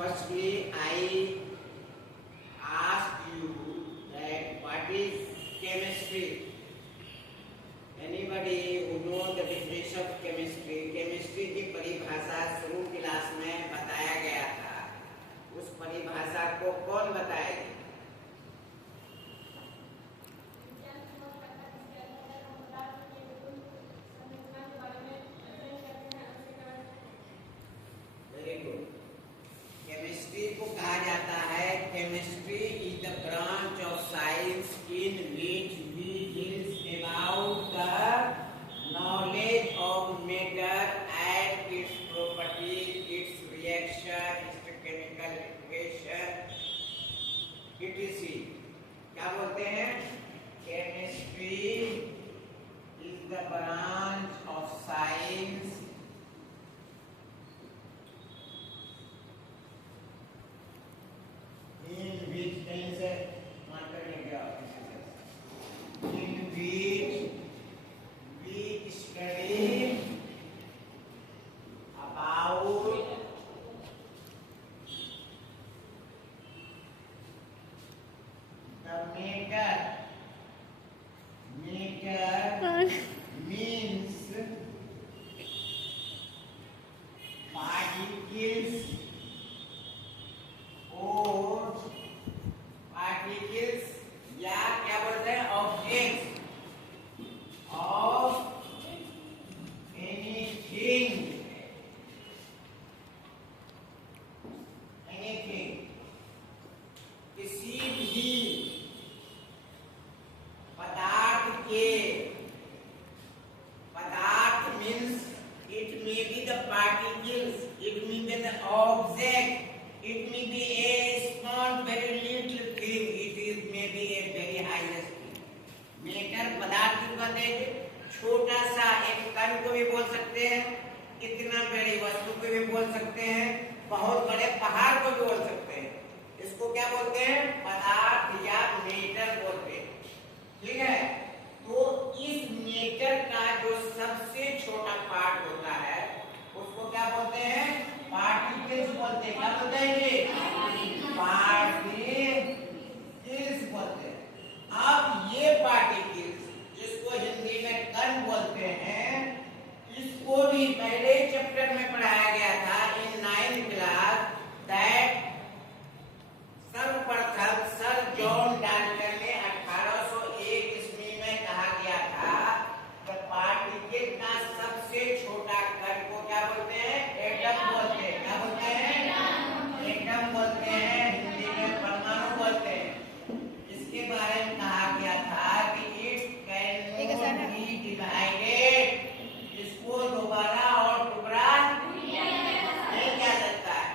Firstly, I ask you that what is chemistry? Anybody who know the definition of chemistry? Chemistry की परिभाषा शुरू class में बताया गया था। उस परिभाषा को कौन बताएगा? Very good. केमिस्ट्री को कहा जाता है, chemistry is the branch of science in which we deal about the knowledge of matter and its properties, its reaction, its chemical equation, etc. क्या बोलते हैं? Chemistry is the branch of science in which कहीं से marker ले गया, in which we study about the matter. Matter means particles और particles या क्या बोलते हैं ऑब्जेक्ट्स ऑफ एनीथिंग किसी भी पदार्थ के, पदार्थ means it may be the particles, it may be the object, it may be a small very little thing, it may be a very highest thing. Matter पदार्थ को कहते हैं, छोटा सा एक कण को भी बोल सकते हैं, इतना बड़ी वस्तु को भी बोल सकते हैं, बहुत बड़े पहाड़ को भी बोल सकते हैं। इसको क्या बोलते हैं? पदार्थ या मैटर बोलते हैं। ठीक है, तो इस मैटर का जो सबसे छोटा पार्ट होता है उसको क्या बोलते हैं? पार्टिकल्स बोलते हैं। क्या बोलते हैं ये? पार्टिकल्स बोलते हैं। अब ये पार्टिकल्स जिसको हिंदी में कण बोलते हैं, इसको भी पहले चैप्टर में पढ़ाया गया था इन 9th क्लास, दैट सर्वप्रथम सर जॉन डाल्टन ने 1801 ईस्वी में कहा गया था कि पार्टिकल का सबसे छोटा कण को क्या बोलते हैं? एटम बोलते हैं। क्या बोलते हैं? एटम बोलते हैं, हिंदी में परमाणु बोलते हैं। इसके बारे में कहा गया था कि it can not be divided, इसको दोबारा और टुकड़ा नहीं किया सकता है।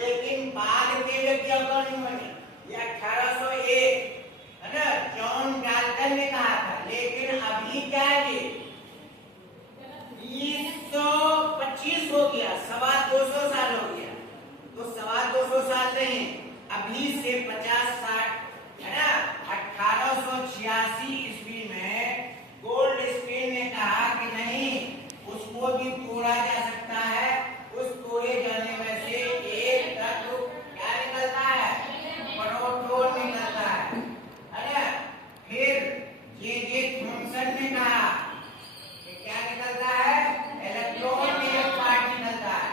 लेकिन बाद के वैज्ञानिकों ने, ये 1801 है ना, जॉन डाल्टन ने कहा था। लेकिन अभी क्या है, 225 हो गया, 225 साल हो गया, तो 225 साल नहीं, अभी से 50-60 है ना, 1886 ईस्वी में गोल्डस्टीन ने कहा कि नहीं, उसको भी तोड़ा जा सकता है। उस तोड़े जाने में से एक तत्व क्या निकलता है? प्रोटॉन निकलता है ना। फिर जे थॉमसन ने कहा कि क्या निकलता है? इलेक्ट्रॉन पार्ट निकलता है।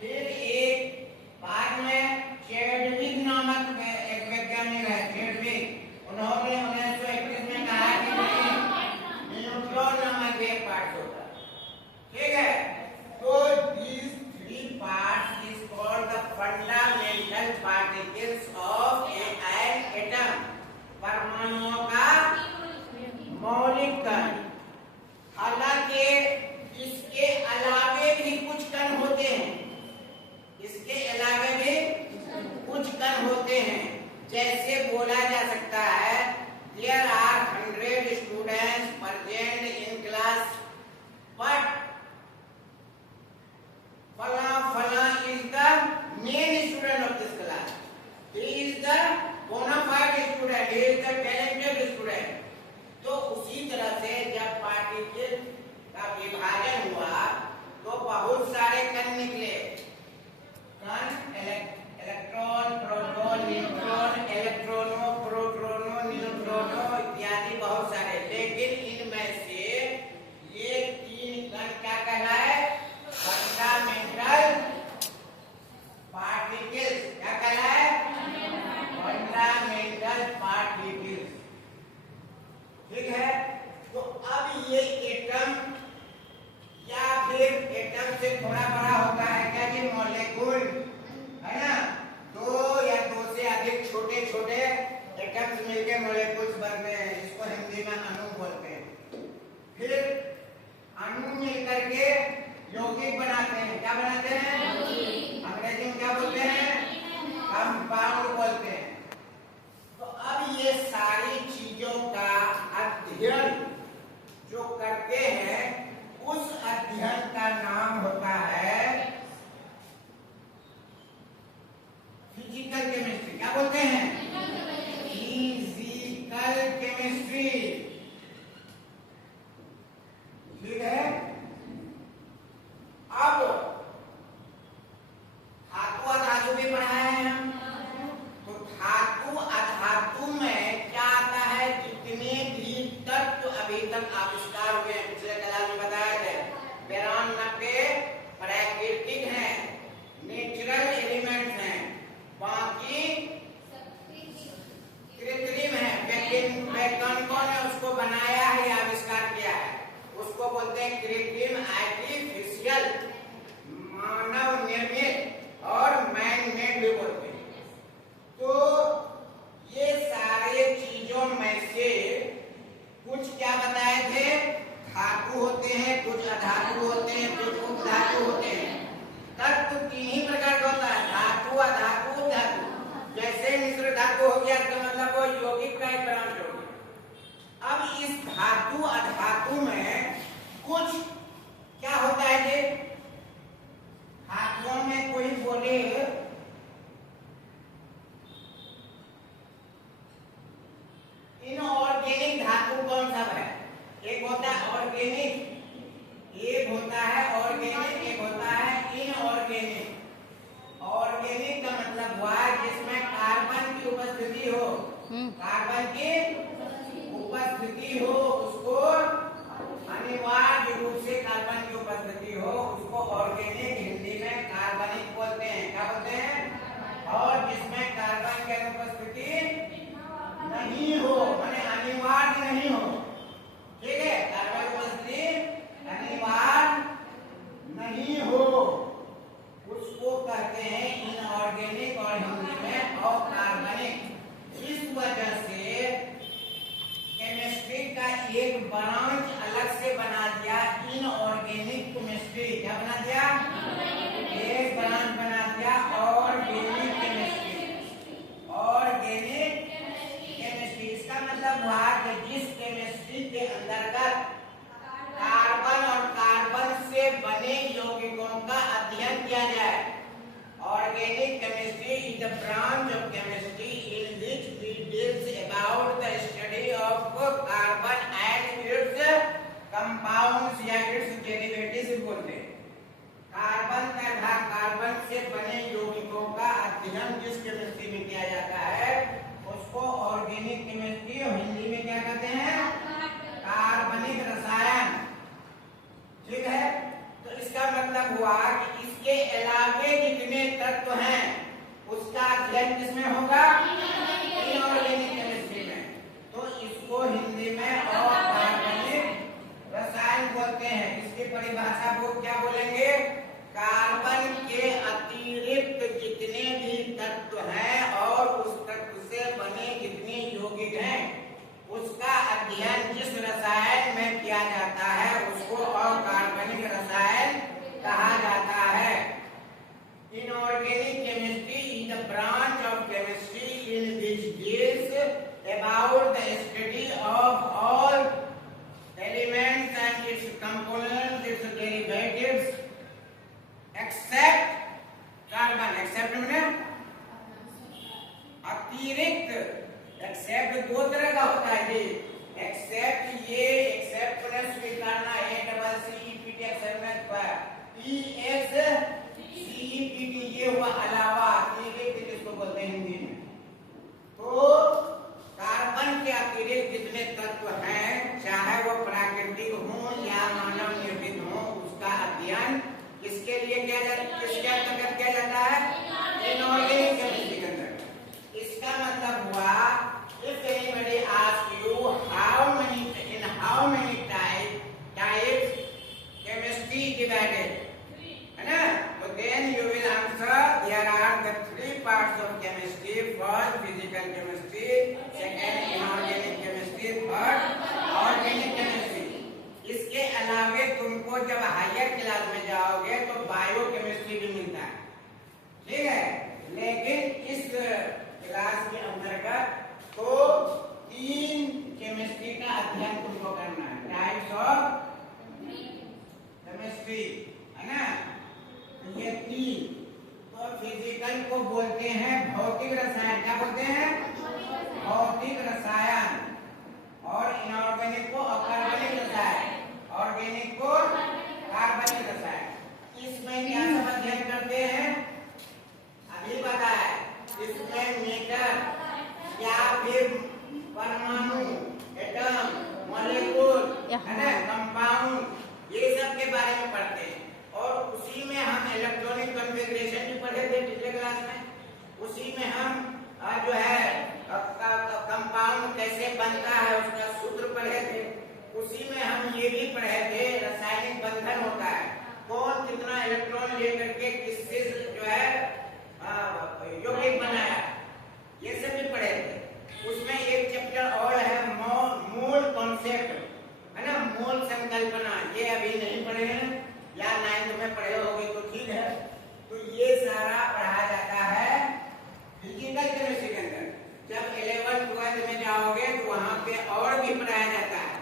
फिर एक बाद में चैडविक नामक एक वैज्ञानिक है, चैडविक, उन्होंने 1921 में कहा कि नहीं, न्यूट्रॉन नामक एक पार्ट होता है। ठीक है, तो these three parts is called the fundamental particles of an atom, परमाणुओं का मौलिक कण। हालांकि इसके अलावे भी कुछ कण होते हैं, इसके अलावे भी कुछ कण होते हैं। जैसे बोला जा सकता है, there are 100 students present in class, but फला is the main student of this class. He is the bona fide student, he is the talented student. तो उसी तरह से जब पार्टिकल का विभाजन हुआ तो बहुत सारे कण निकले, कण धातु अधातु में कुछ क्या होता है जी, धातुओं में कोई बोले इनऑर्गेनिक धातु कौन सा है? एक होता है ऑर्गेनिक, एक होता है ऑर्गेनिक, एक होता है इनऑर्गेनिक। ऑर्गेनिक का मतलब हुआ जिसमें कार्बन की उपस्थिति हो, कार्बन की उपस्थिति हो, उसको अनिवार्य रूप से कार्बन की उपस्थिति हो, उसको ऑर्गेनिक हिंदी में कार्बनिक बोलते हैं। क्या बोलते हैं? और जिसमें कार्बन की अनुपस्थिति नहीं हो, माने अनिवार्य नहीं हो, ठीक है, कार्बन की उपस्थिति अनिवार्य नहीं हो, उसको कहते हैं इनऑर्गेनिक और हिंदी में अकार्बनिक। इस वजह से केमिस्ट्री का एक ब्रांच अलग से बना दिया, इनऑर्गेनिक केमिस्ट्री। क्या बना दिया? एक ब्रांच बना दिया ऑर्गेनिक केमिस्ट्री। ऑर्गेनिक केमिस्ट्री इसका मतलब हुआ कि जिस केमिस्ट्री के अंतर्गत कार्बन और कार्बन से बने यौगिकों का अध्ययन किया जाए। Organic chemistry is the branch of chemistry in which we deals about the study of carbon and its compounds या इट्स डेरिवेटिव्स बोलते हैं। कार्बन तथा कार्बन से बने यौगिकों का अध्ययन जिस केमिस्ट्री में किया जाता है उसको ऑर्गेनिक केमिस्ट्री और हिंदी में क्या कहते हैं? कार्बनिक रसायन। ठीक है, तो इसका मतलब हुआ कि इसके अलावे जितने तत्व हैं उसका अध्ययन किसमें होगा? इनऑर्गेनिक केमिस्ट्री में। तो इसको हिंदी में अकार्बनिक रसायन बोलते हैं। इसकी परिभाषा को क्या बोलेंगे? कार्बन के अतिरिक्त जितने भी तत्व हैं और उस तत्व से बने जितने यौगिक हैं उसका अध्ययन जिस रसायन में किया जाता है उसको अकार्बनिक रसायन कहा जाता है। Inorganic chemistry is the branch of chemistry in which deals about the study of all elements and its components, its derivatives except carbon. Except माने अतिरिक्त। एक्सेप्ट दो तरह का होता है जी, एक्सेप्ट ये एक्सेप्ट माने स्वीकारना, A double C E P T accept में E X C E P T ये हुआ अलावा, अतिरिक्त जिसको बोलते हैं हिंदी में। तो कार्बन के अतिरिक्त जितने तत्व हैं चाहे वो प्राकृतिक हो या मानव निर्मित हो उसका अध्ययन किसके लिए किया जाता, किसके अंतर्गत किया जाता है? इनऑर्गेनिक केमिस्ट्री के अंतर्गत। इसका मतलब हुआ if anybody asks you how many types chemistry divided, है ना, तो then you will answer there are the three parts of chemistry. First physical chemistry, second inorganic chemistry, third organic chemistry. इसके अलावे तुमको जब हायर क्लास में जाओगे तो बायो केमिस्ट्री भी मिलता है, ठीक है, लेकिन इस क्लास के अंतर्गत तो तीन केमिस्ट्री का अध्ययन तुमको करना है, टाइप्स ऑफ केमिस्ट्री, है ना। ये तीन तो फिजिकल को बोलते हैं भौतिक रसायन। क्या बोलते हैं? भौतिक रसायन। और इनऑर्गेनिक को अकार्बनिक रसायन, ऑर्गेनिक को कार्बनिक रसायन। इसमें क्या सब अध्ययन करते हैं? अभी बताया, इसमें मीटर या फिर परमाणु, एटम, मॉलिक्यूल, है ना, कंपाउंड, ये सब के बारे में पढ़ते हैं। और उसी में हम इलेक्ट्रॉनिक कॉन्फ़िगरेशन भी पढ़े थे पिछले क्लास में। उसी में हम जो है कंपाउंड कैसे बनता है उसका सूत्र पढ़े थे। उसी में हम ये भी पढ़े थे रासायनिक बंधन होता है, कौन कितना इलेक्ट्रॉन लेकर के किससे जो है यौगिक बनाया, ये सब भी पढ़े थे। उसमें एक चैप्टर और है मूल कॉन्सेप्ट, है ना, मूल संकल्पना। ये अभी नहीं पढ़े हैं या 9th में पढ़े होंगे तो ठीक है। तो ये सारा पढ़ाया जाता है फिजिकल केमिस्ट्री के अंदर। जब 11th 12th में जाओगे तो वहां पे और भी पढ़ाया जाता है।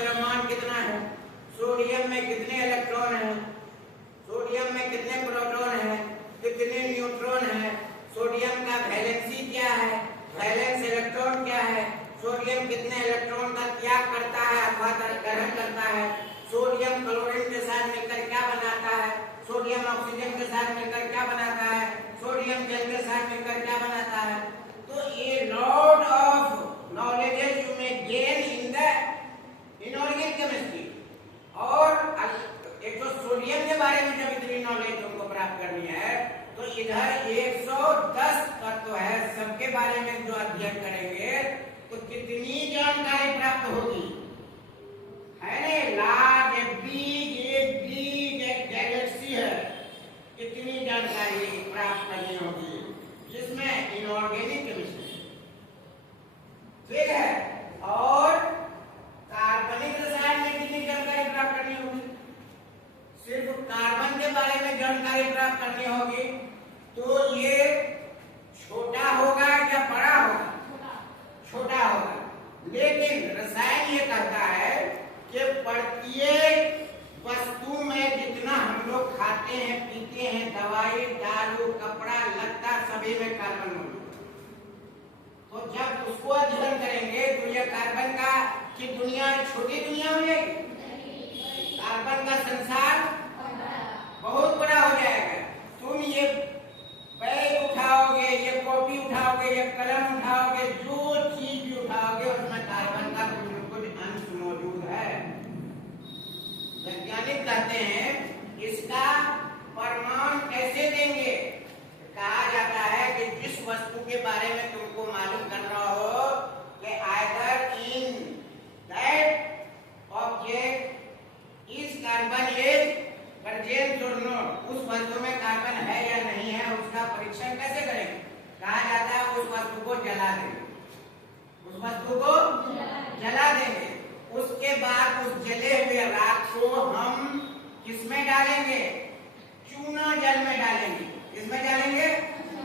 द्रव्यमान कितना है, सोडियम में कितने इलेक्ट्रॉन हैं, सोडियम में कितने प्रोटॉन हैं, कितने न्यूट्रॉन हैं, सोडियम का वैलेंसी क्या है, वैलेंस इलेक्ट्रॉन क्या है, सोडियम कितने इलेक्ट्रॉन का त्याग करता है अथवा ग्रहण करता है, सोडियम क्लोरीन के साथ मिलकर क्या बनाता है, सोडियम ऑक्सीजन के साथ मिलकर क्या बनाता है, सोडियम जल के साथ मिलकर क्या बनाता है। तो ये lot of knowledges you may gain in the inorganic chemistry. और एक तो सोडियम के बारे में जब इतनी नॉलेज तुमको प्राप्त करनी है तो इधर 110 तत्व है, सबके बारे में जो अध्ययन करेंगे तो कितनी जानकारी प्राप्त होगी, है ना। लार्ज बिग गैलेक्सी है, कितनी जानकारी प्राप्त करनी होगी, जिसमें इनऑर्गेनिक केमिस्ट्री ठीक है। और कार्बनिक रसायन में कितनी जानकारी प्राप्त करनी होगी, सिर्फ कार्बन के बारे में जानकारी प्राप्त करनी होगी। तो ये छोटा होगा या बड़ा होगा, छोटा होगा। लेकिन रसायन ये कहता है कि प्रत्येक वस्तु में जितना हम लोग खाते हैं पीते हैं, दवाई दारू कपड़ा लत्ता सभी में कार्बन मौजूद। तो जब उसको अध्ययन करेंगे तो ये कार्बन का कि दुनिया छोटी दुनिया हो जाएगी, कार्बन का संसार बहुत बड़ा हो जाएगा। तुम ये बैग उठाओगे, ये कॉपी उठाओगे, ये कलम उठाओगे, जो चीज भी उठाओगे उसमें कार्बन का कुछ अंश मौजूद है। वैज्ञानिक कहते हैं इसका प्रमाण कैसे देंगे, कहा जाता है कि जिस वस्तु के बारे में तुमको मालूम करना हो कि either in that object is carbon is present और नॉट, उस वस्तु में कार्बन है या नहीं है, उसका परीक्षण कैसे करेंगे। कहा जाता है उस वस्तु को जला देंगे, उस वस्तु को जला देंगे। उसके बाद उस जले हुए राख को हम किसमें डालेंगे, चूना जल में डालेंगे। किसमें डालेंगे,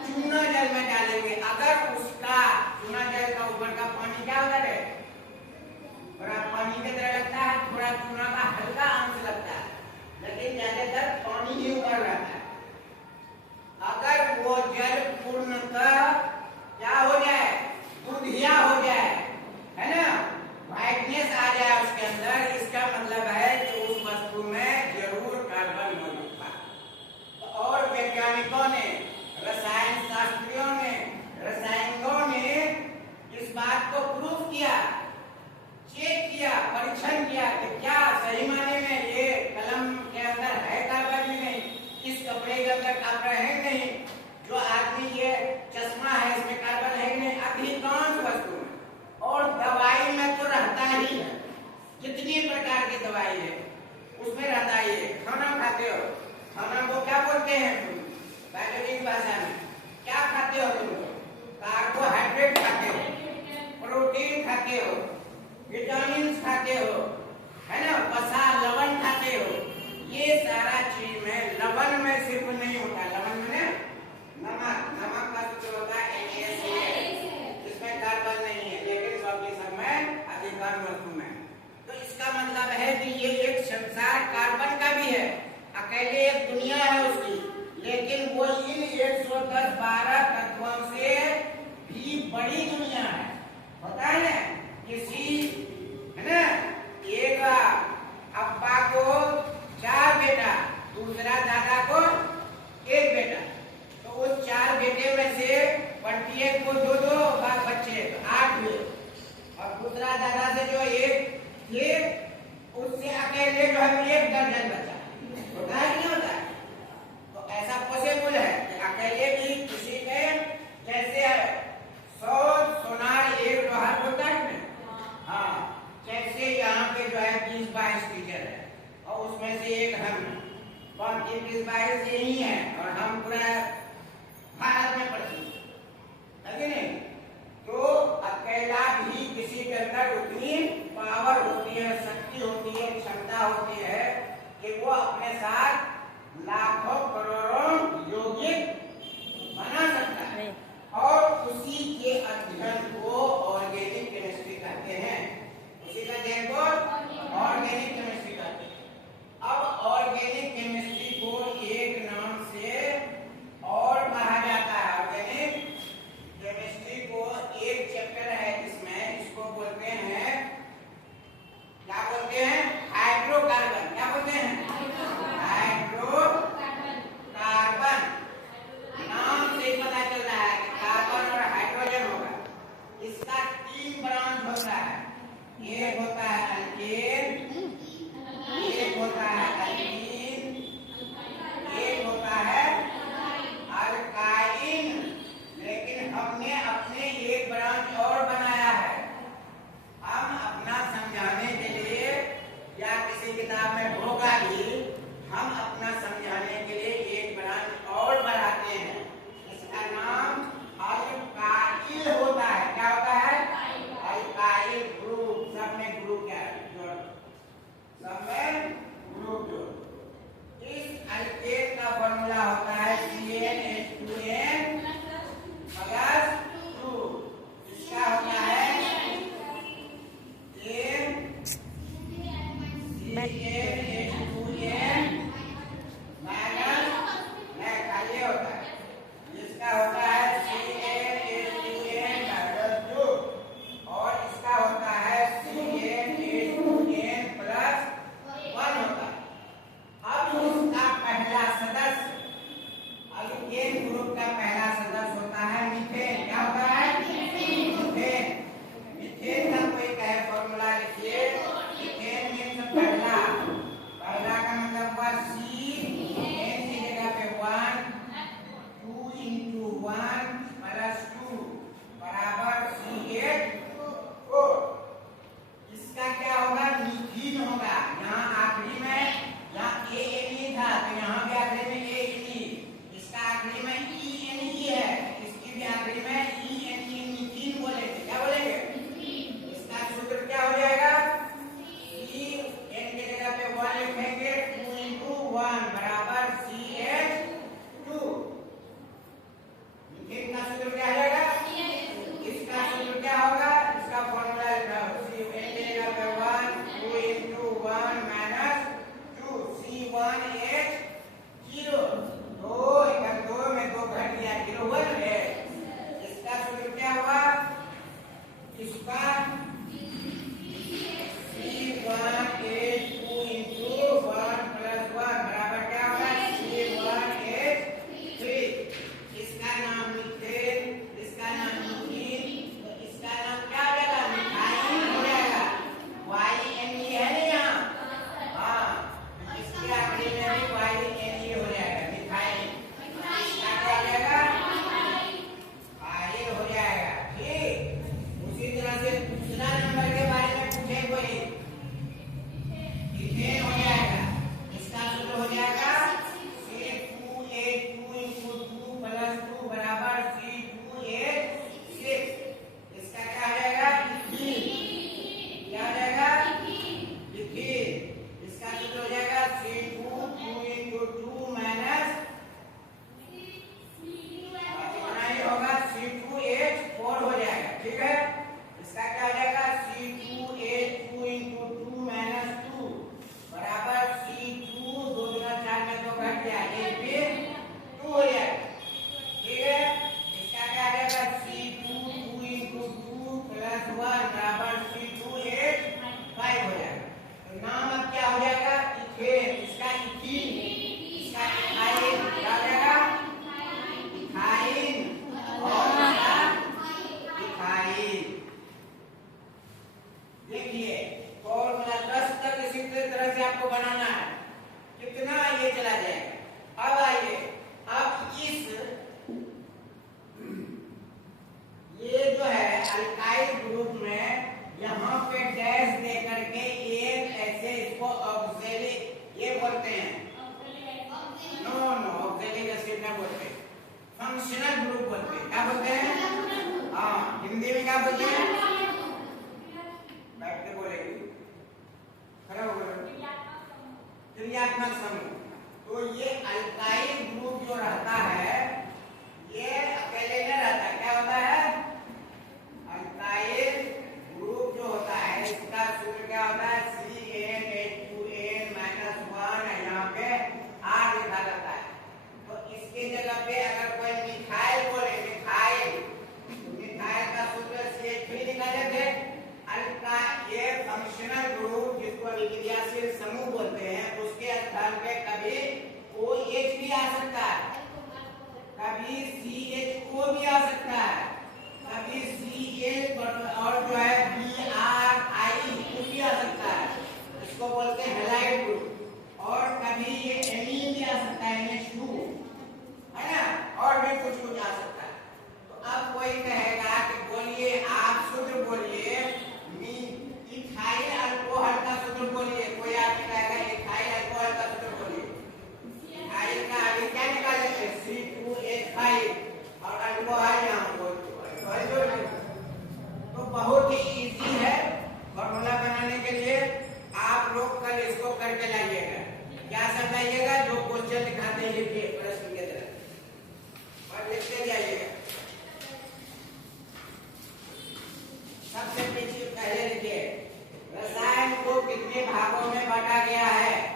चूना जल में डालेंगे। अगर उसका चूना जल का ऊपर का पानी क्या होता है, थोड़ा पानी की तरह लगता है, थोड़ा चूना का हल्का अंश लगता है, लेकिन ज्यादातर पानी ही ऊपर रहता है। अगर वो जल पूर्णतः क्या हो जाए, दूधिया हो जाए, है ना, ब्राइटनेस आ जाए उसके अंदर, इसका मतलब है कि उस वस्तु में जरूर कार्बन मौजूद था। और वैज्ञानिकों ने, रसायन शास्त्रियों ने, रसायनों ने इस बात को प्रूव किया, चेक किया, परीक्षण किया कि क्या सही माने में ये कलम के अंदर है कार्बन ही नहीं, इस कपड़े के अंदर कार्बन है नहीं, जो आदमी ये चश्मा है इसमें कार्बन है नहीं, अधिकांश वस्तु में। और दवाई में तो रहता ही है, जितनी प्रकार की दवाई है उसमें रहता ही है। खाना खाते हो, खाना को क्या बोलते हैं तुम बायोलॉजी की भाषा में, क्या खाते हो तुम, कार्बोहाइड्रेट खाते हो, प्रोटीन खाते हो, विटामिन खाते हो, है ना, वसा लवण खाते हो। ये सारा चीज में लवण में सिर्फ नहीं होता, लवण में नमक, नमक का सूत्र होता है NaCl, इसमें कार्बन नहीं है, लेकिन सब में अधिकांश वस्तु में। तो इसका मतलब है कि ये एक संसार कार्बन का भी है, अकेले एक दुनिया है उसकी, लेकिन वो इन 110-12 तत्वों से भी बड़ी दुनिया है। होता है ना, किसी है ना, एक अब्बा को 4 बेटा, दूसरा दादा को 1 बेटा, तो उस 4 बेटे में से 21 को 2-2 बच्चे, तो 8 हुए। और दूसरा दादा से जो 1 थे उससे अकेले जो है 1 दर्जन बचा। होता है नहीं होता है? तो ऐसा पॉसिबल है कि अकेले भी किसी के जैसे 100 सोनार 1 लोहार होता है ना, हाँ, जैसे यहाँ पे जो है 20-22 टीचर है और उसमें से एक हम, 20-22 यही है और हम पूरा भारत में पढ़ते है कि नहीं। तो अकेला भी किसी के अंदर उतनी पावर होती है, शक्ति होती है, क्षमता होती है कि वो अपने साथ लाखों करोड़ों यौगिक बना सकता है। और उसी के अध्ययन को ऑर्गेनिक केमिस्ट्री कहते हैं। उसी का अध्ययन को फॉर्मूला है। एक होता है अल्केन, एक होता है अल्कीन, एक होता है अल्काइन। लेकिन हमने अपने एक ब्रांच और बनाया है। हम अपना समझाने के लिए, या किसी किताब में होगा भी, हम अपना समझाने के लिए एक ब्रांच और बढ़ाते हैं। इसका नाम अल्काइल होता है। क्या होता है? Alkyl group. सब में ग्रुप क्या है? सब में ग्रुप जोड़। इस अल्केन का फॉर्मूला होता है CnH2n प्लस 2। इसका होता है CnH2n माइनस खाली होता है। इसका होता है CnH2n माइनस 2 और इसका होता है CnH2n प्लस 1 होता है। अब इसका पहला सदस्य, अल्केन ग्रुप का पहला सदस्य होता है मीथेन। क्या होता है? मीथेन। मीथेन का कोई कहे फॉर्मूला लिखिए। मीथेन मीन्स पहला, पहला का मतलब हुआ C, N की जगह पे 1, 2 into 1 प्लस 2 बराबर CH4। इसका क्या होगा? मीथेन होगा। यहाँ आखिरी में, यहाँ ANE था तो यहाँ भी आखिरी में ANE, इसका आखिरी में ENE है, इसकी भी आखिरी में ENE, मीथेन बोलेंगे। क्या बोलेंगे? इसका सूत्र क्या हो जाएगा? N की जगह पे 1 लिखेंगे, 2 into 1 बराबर CH2। मीथेन का सूत्र क्या आ जाएगा? इसका सूत्र क्या होगा? इसका फॉर्मूला लिखा हो, N की जगह पे 1, 2 into 1 माइनस 2 C1H0। 2 में 2 घट गया, 0 1 है। इसका सूत्र क्या हुआ? इसका C1H2 into 1 plus 1 बराबर क्या होगा? C1H3। इसका नाम मीथेन, इसका नाम मीथेन, तो इसका नाम क्या हो जाएगा? मिथाइल हो जाएगा। YNE है ना यहाँ? हाँ, इसके आखिरी में भी YNE हो जाएगा, मिथाइल। इसका क्या हो जाएगा? फाइल हो जाएगा। ठीक, उसी तरह से दूसरा नंबर के बारे में पूछे कोई, इथेन हो जाएगा। इसका सूत्र हो जाएगा C2H2 into 2 प्लस 2 बराबर C2H6। इसका क्या हो जाएगा? इथीन। क्या हो जाएगा? इथीन। इसका सूत्र हो जाएगा C2 into 2 माइनस कितना ही होगा? C2H4 हो जाएगा। ठीक है, इसका क्या हो जाएगा? C2H2 into 2 माइनस 2 बराबर C2, 2 गुना 4 में 2 घट गया, 1 भी 2 हो जाएगा। ठीक है, इसका क्या आ जाएगा? C2 2 into 2 प्लस 1 बराबर C2H5 हो जाएगा। तो नाम अब क्या हो जाएगा? इथेन। इसका इथीन, इसका इथाइल। क्या हो जाएगा? इथाइल और इसका इथाइल। देखिए फॉर्मूला 10 तक इसी तरह से आपको बनाना है। कितना ये चला जाएगा? अब आइए, अब इस ये जो है अल्काइल ग्रुप में यहाँ पे डैश दे करके एक ऐसे इसको ऑक्सैलिक ये बोलते हैं। नो ऑक्सैलिक एसिड ना बोलते, फंक्शनल ग्रुप बोलते हैं। क्या बोलते हैं? हाँ, हिंदी में क्या बोलते हैं? बैठ के बोलेंगे, खड़ा होकर क्रियात्मक समूह। तो ये अल्काइल ग्रुप जो रहता है ये अकेले नहीं रहता। क्या होता है? अल्काइल ग्रुप जो होता है इसका सूत्र क्या होता है? CnH2n माइनस 1, यहाँ पे R लिखा जाता है। तो इसके जगह पे अगर कोई मिथाइल बोले, मिथाइल, तो मिथाइल का सूत्र CH3 लिखा जाता है। अल्का ये फंक्शनल ग्रुप जिसको अभिक्रियाशील समूह बोलते हैं, उसके स्थान पे कभी OH भी आ सकता है, कभी CHO भी आ सकता है, कभी Cl और जो है Br सबसे पीछे पहले लिखिए रसायन को कितने भागों में बांटा गया है।